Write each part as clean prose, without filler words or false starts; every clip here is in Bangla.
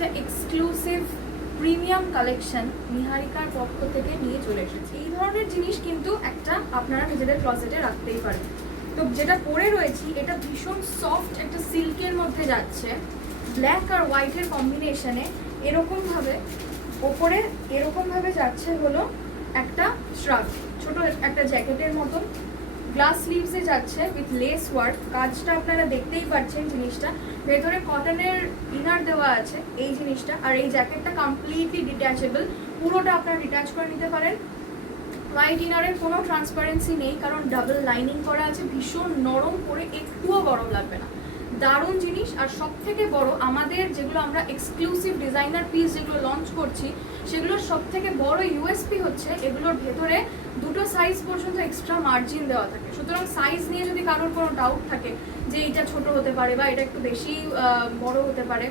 একটা এক্সক্লুসিভ প্রিমিয়াম কালেকশন নিহারিকার পক্ষ থেকে নিয়ে চলে এসেছি। এই ধরনের জিনিস কিন্তু একটা আপনারা নিজেদের ক্লজেটে রাখতেই পারেন। তো যেটা পরে রয়েছি এটা ভীষণ সফট একটা সিল্কের মধ্যে যাচ্ছে, ব্ল্যাক আর হোয়াইটের কম্বিনেশনে। এরকমভাবে ওপরে এরকমভাবে যাচ্ছে হলো একটা শ্রাগ, ছোট একটা জ্যাকেটের মতন। গ্লাস স্লিভসে যাচ্ছে উইথ লেস ওয়ার্ক, কাজটা আপনারা দেখতেই পাচ্ছেন। জিনিসটা ভেতরে কটনের ইনার দেওয়া আছে এই জিনিসটা, আর এই জ্যাকেটটা কমপ্লিটলি ডিট্যাচেবল, পুরোটা আপনারা ডিট্যাচ করে নিতে পারেন। হোয়াইট ইনারের কোনো ট্রান্সপারেন্সি নেই, কারণ ডাবল লাইনিং করা আছে, ভীষণ নরম করে, একটুও গরম লাগবে না। দারুণ জিনিস। আর সব থেকে বড়, আমাদের যেগুলো আমরা এক্সক্লুসিভ ডিজাইনার পিস যেগুলো লঞ্চ করছি, সেগুলোর সব থেকে বড় ইউএসপি হচ্ছে এগুলোর ভেতরে দুটো সাইজ পর্যন্ত এক্সট্রা মার্জিন দেওয়া থাকে। সুতরাং সাইজ নিয়ে যদি কারোর কোনো ডাউট থাকে যে এটা ছোট হতে পারে বা এটা একটু বেশি বড় হতে পারে,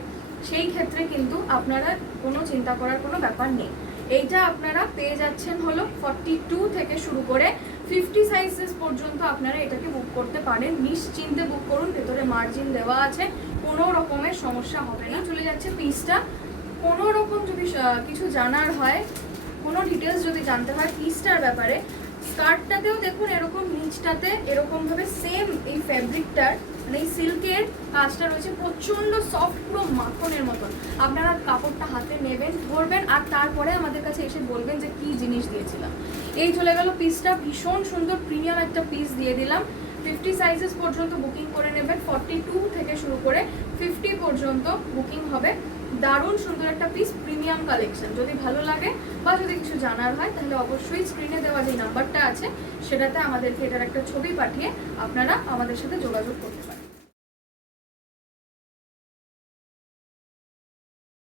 সেই ক্ষেত্রে কিন্তু আপনারা কোনো চিন্তা করার কোনো ব্যাপার নেই। এইটা আপনারা পেয়ে যাচ্ছেন হলো 42 থেকে শুরু করে 50 সাইজেস পর্যন্ত আপনারা এটাকে বুক করতে পারেন। নিশ্চিন্তে বুক করুন, ভেতরে মার্জিন দেওয়া আছে, কোনো রকমের সমস্যা হবে না। চলে যাচ্ছে পিসটা। কোনো রকম যদি কিছু জানার হয়, কোনো ডিটেলস যদি জানতে হয় পিসটার ব্যাপারে, স্কার্টটাতেও দেখুন এরকম নিচটাতে এরকমভাবে সেম এই ফ্যাব্রিকটার মানে এই সিল্কের কাজটা রয়েছে, প্রচণ্ড সফট, পুরো মাখনের মতন। আপনারা কাপড়টা হাতে নেবেন, ধরবেন, আর তারপরে আমাদের কাছে এসে বলবেন যে কি জিনিস দিয়েছিলাম। এই চলে গেল পিসটা, ভীষণ সুন্দর প্রিমিয়াম একটা পিস দিয়ে দিলাম। 50 সাইজেস পর্যন্ত বুকিং করে নেবেন, 42 থেকে শুরু করে 50 পর্যন্ত বুকিং হবে। দারুণ সুন্দর একটা পিস, প্রিমিয়াম কালেকশন। যদি ভালো লাগে বা যদি কিছু জানার হয় তাহলে অবশ্যই স্ক্রিনে দেওয়া যে নাম্বারটা আছে সেটাতে আমাদেরকে এটার একটা ছবি পাঠিয়ে আপনারা আমাদের সাথে যোগাযোগ করতে পারেন।